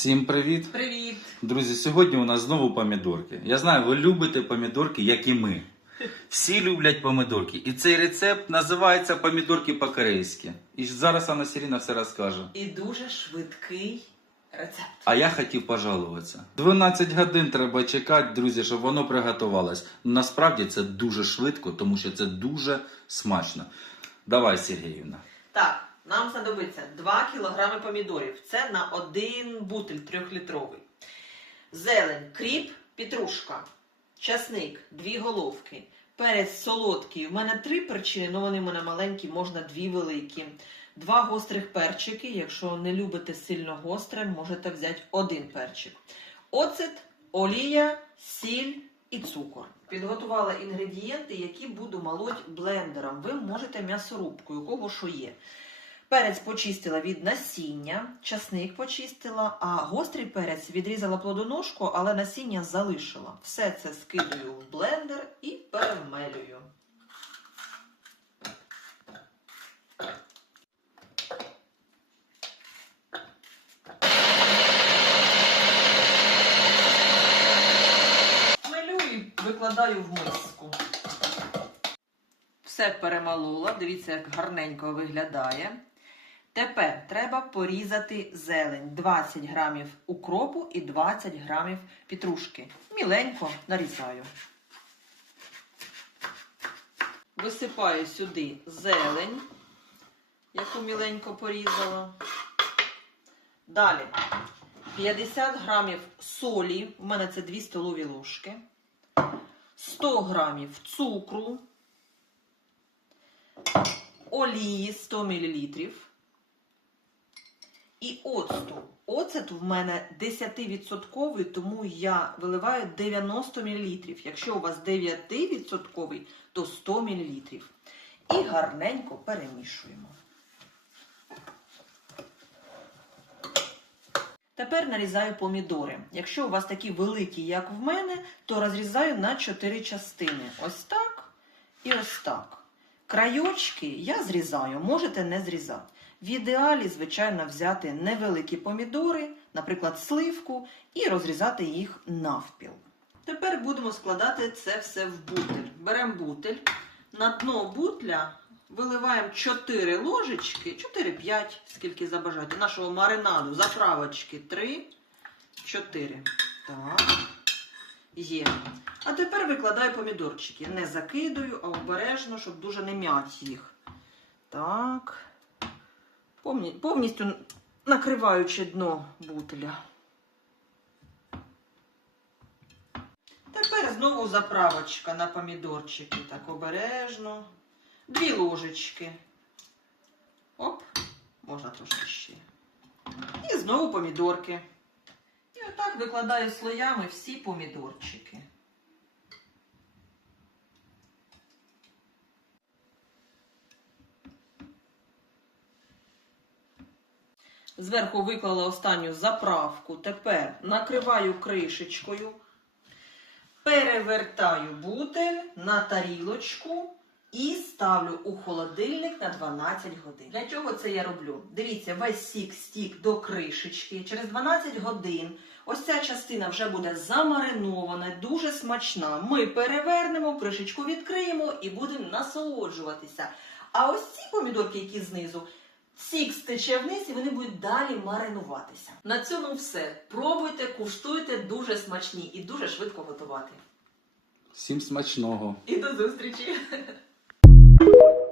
Всім привіт! Привіт! Друзі, сьогодні у нас знову помідорки. Я знаю, ви любите помідорки, як і ми. Всі люблять помідорки. І цей рецепт називається помідорки по-корейськи. І зараз Анна Сіріна все розкаже. І дуже швидкий рецепт. А я хотів пожалуватися. 12 годин треба чекати, друзі, щоб воно приготувалось. Насправді це дуже швидко, тому що це дуже смачно. Давай, Сергіївна. Так, нам знадобиться 2 кг помідорів. Це на один бутиль трьохлітровий. Зелень, кріп, петрушка, часник, дві головки. Перець солодкий. У мене три перчини, але вони в мене маленькі, можна дві великі. Два гострих перчики. Якщо не любите сильно гостре, можете взяти один перчик. Оцет, олія, сіль і цукор. Підготувала інгредієнти, які буду молоть блендером. Ви можете м'ясорубкою, у кого що є. Перець почистила від насіння, часник почистила, а гострий перець відрізала плодоножку, але насіння залишила. Все це скидую в блендер і перемелюю. Викладаю в миску. Все перемолола. Дивіться, як гарненько виглядає. Тепер треба порізати зелень. 20 грамів укропу і 20 грамів петрушки. Міленько нарізаю. Висипаю сюди зелень, яку міленько порізала. Далі 50 грамів солі, у мене це 2 столові ложки. 100 грамів цукру, олії 100 мл і оцту. Оцет в мене 10%, тому я виливаю 90 мл. Якщо у вас 9%, то 100 мл. І гарненько перемішуємо. Тепер нарізаю помідори. Якщо у вас такі великі, як в мене, то розрізаю на 4 частини. Ось так і ось так. Крайочки я зрізаю, можете не зрізати. В ідеалі, звичайно, взяти невеликі помідори, наприклад, сливку, і розрізати їх навпіл. Тепер будемо складати це все в бутель. Беремо бутель, на дно бутля виливаємо 4 ложечки, 4-5, скільки забажаєте, нашого маринаду, заправочки 3, 4. Так. Є. А тепер викладаю помідорчики. Не закидую, а обережно, щоб дуже не м'ять їх. Так. Повні- Повністю накриваючи дно бутиля. Тепер знову заправочка на помідорчики. Так обережно. Дві ложечки. Оп, можна трошки ще. І знову помідорки. І отак викладаю слоями всі помідорчики. Зверху виклала останню заправку. Тепер накриваю кришечкою, перевертаю бутель на тарілочку і ставлю у холодильник на 12 годин. Для чого це я роблю? Дивіться, весь сік стік до кришечки. Через 12 годин ось ця частина вже буде замаринована, дуже смачна. Ми перевернемо, кришечку відкриємо і будемо насолоджуватися. А ось ці помідорки, які знизу, сік стече вниз і вони будуть далі маринуватися. На цьому все. Пробуйте, куштуйте, дуже смачні і дуже швидко готувати. Всім смачного! І до зустрічі! Thank you